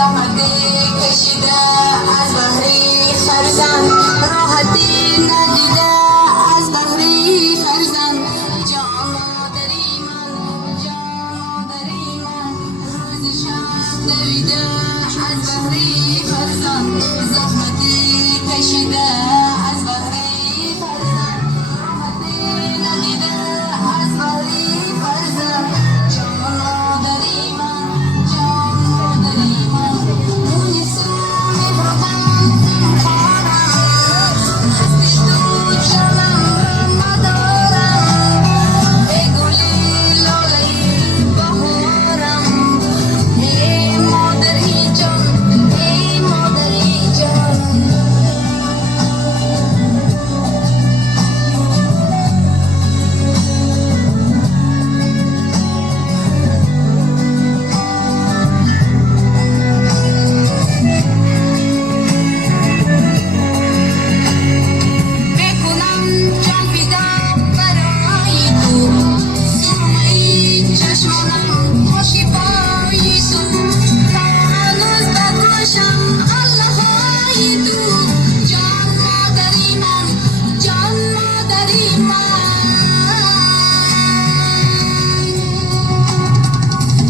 زحمتی کشیده از بحری فرزند، راحتی ندیده از بحری فرزند. جان مادری من، جان مادری من، روز شب دویده از بحری فرزند، زحمتی کشیده از بحری فرزند، راحتی ندیده از بحری فرزند. جان مادری من، جان مادری من، روی سوی بردم خارم، هستی تو جانم را ندارم، ای گلی لاله‌ای بهارم، ای مادری جان، ای مادری جان. بکنم جان فدا برای تو، سرمه چشمانم خوشی پای تو، تا هنوز باشم الله‌های تو. جان مادری من، جان مادری من،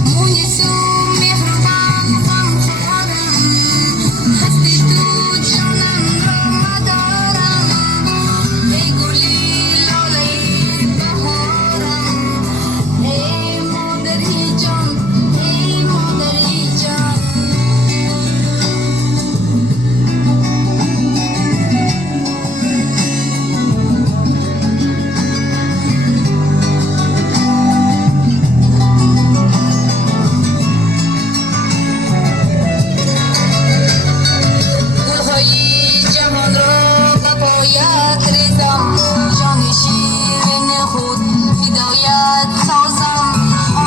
مونس و مهربان غمخوارم، هستی تو جانم را مدارم، ای گلی لاله‌ای بهارم، ای مادری جان، ای مادری جان. گلهای جهان را به پایت ریزم، جان شیرین خود فدایت سازم،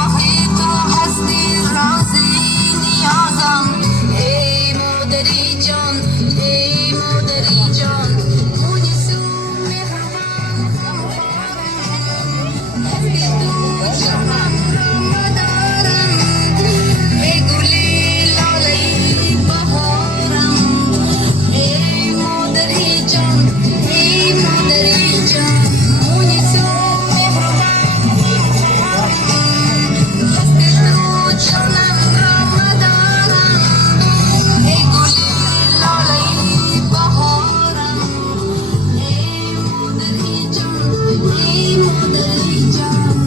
آخی تو هستی رازی نیازم، ای مادری جان، ای مادری جان، مونس و مهربان غمخوارم، هستی تو جانم را مدارم، ای گلی لاله‌ای بهارم، ای مادری جان، ای مادری جان، مونس و مهربان غمخوارم، هستی تو جانم را مدارم، ای گلی لاله‌ای بهارم، ای مادری جان، ای مادری جان.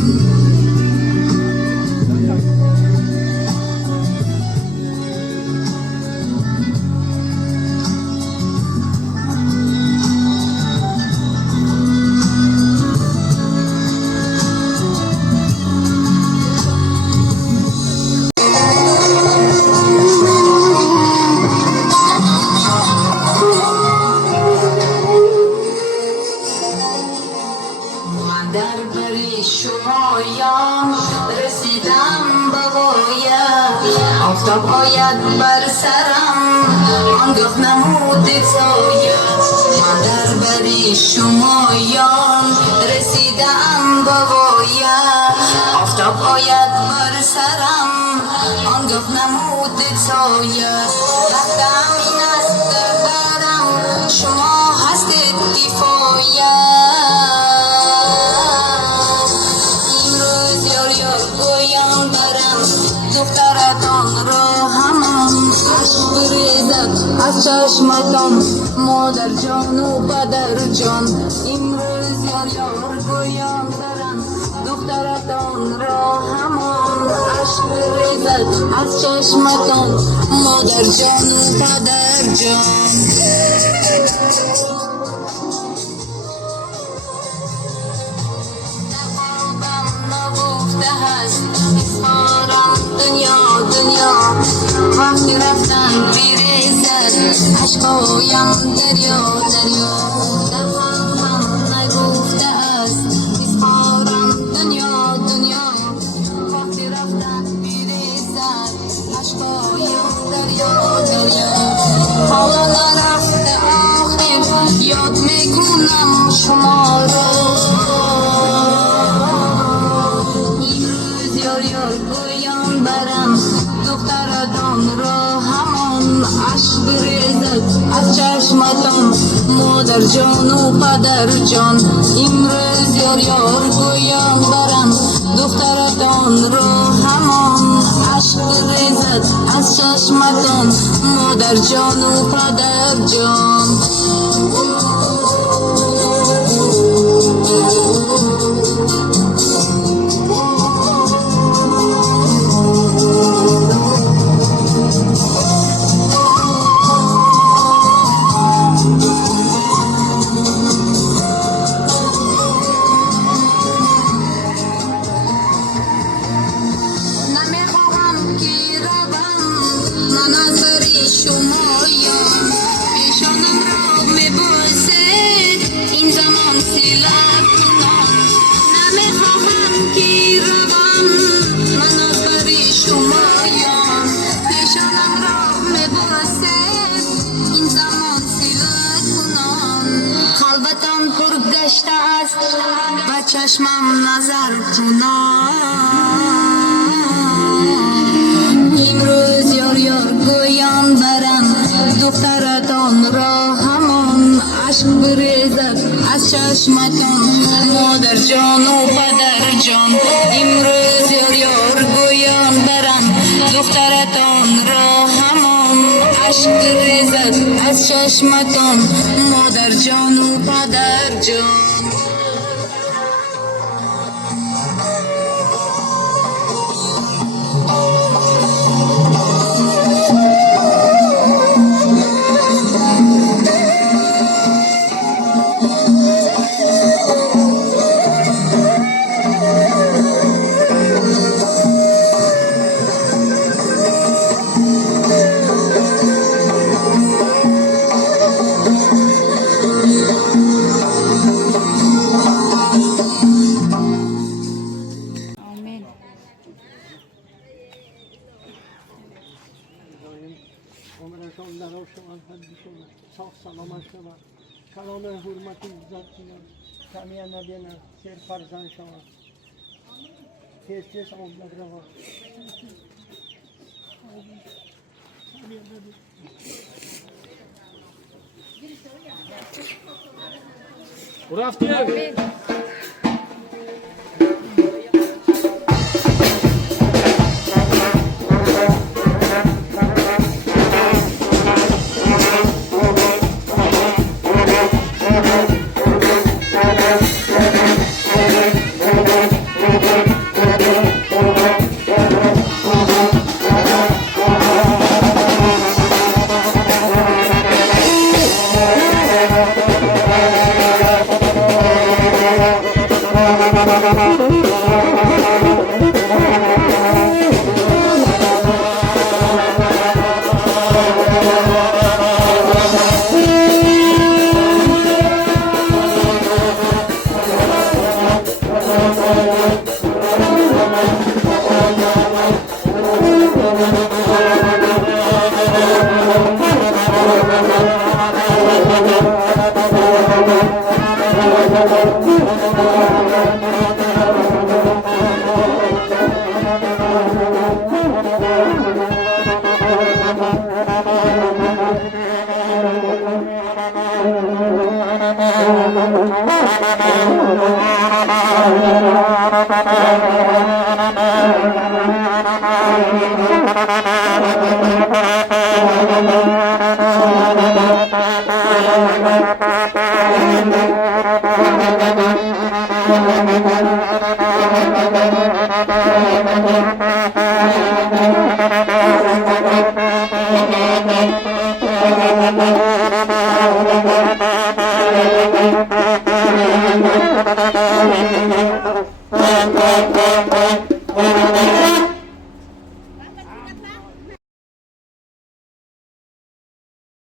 من در بر شمایان رسیدم به غایت، آفتاب آید بر سرم آنگاه نمود سایت. من در بر شمایان رسیدم به غایت، آفتاب آید بر سرم آنگاه نمود سایت. رفتم این است در برم، شما هستید کفایت. گویم برم دخترتان را همان، عشق بریزد از چشمتان مادر جان و پدر جان. امروز یار گویم برم دخترتان را همان، عشق بریزد از چشمتان مادر جان و پدر جان. نگفته هست اظهارم دنیا دنیا، وقتی رفتن بیریزد عشقایم دریا دریا. دهانم نگفته است اظهارم دنیا دنیا، وقتی رفتن بیریزد عشقایم دریا دریا. حالا نرفته آخر یاد میکنم شما را، یار یار گویم برم دخترتان را هم از چشمتان مادر جان و پدر جان. امروز یار یار گویان برم دخترتان را همان. عشق ریزد از چشمتان مادر جان و پدر جان. چشمم نظر کنان امروز یار یار گویان برم دخترتان را همان. عشق بریزد از چشمتان مادر جان و پدر جان. امروز یار یار گویان برم دخترتان را همان. عشق بریزد از چشمتان مادر جان و پدر جان. sağ salamat şoma. Kalama hürmetin zatına. Kamiya nabiyana ser farzan şoma. Tez onlar rava. Здравствуйте!